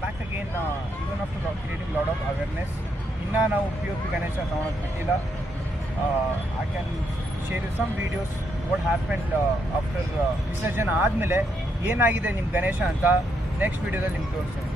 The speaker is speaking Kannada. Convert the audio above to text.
back again, even after creating a lot of awareness. Inna ನಾವು POP Ganesha ತಗೊಳೋದು ಬಿಟ್ಟಿಲ್ಲ. I can share you some videos what happened after ವಿಸರ್ಜನೆ ಆದಮೇಲೆ ಏನಾಗಿದೆ ನಿಮ್ಮ ಗಣೇಶ ಅಂತ ನೆಕ್ಸ್ಟ್ ವಿಡಿಯೋದಲ್ಲಿ ನಿಮ್ಗೆ ತೋರಿಸ್ತೀನಿ.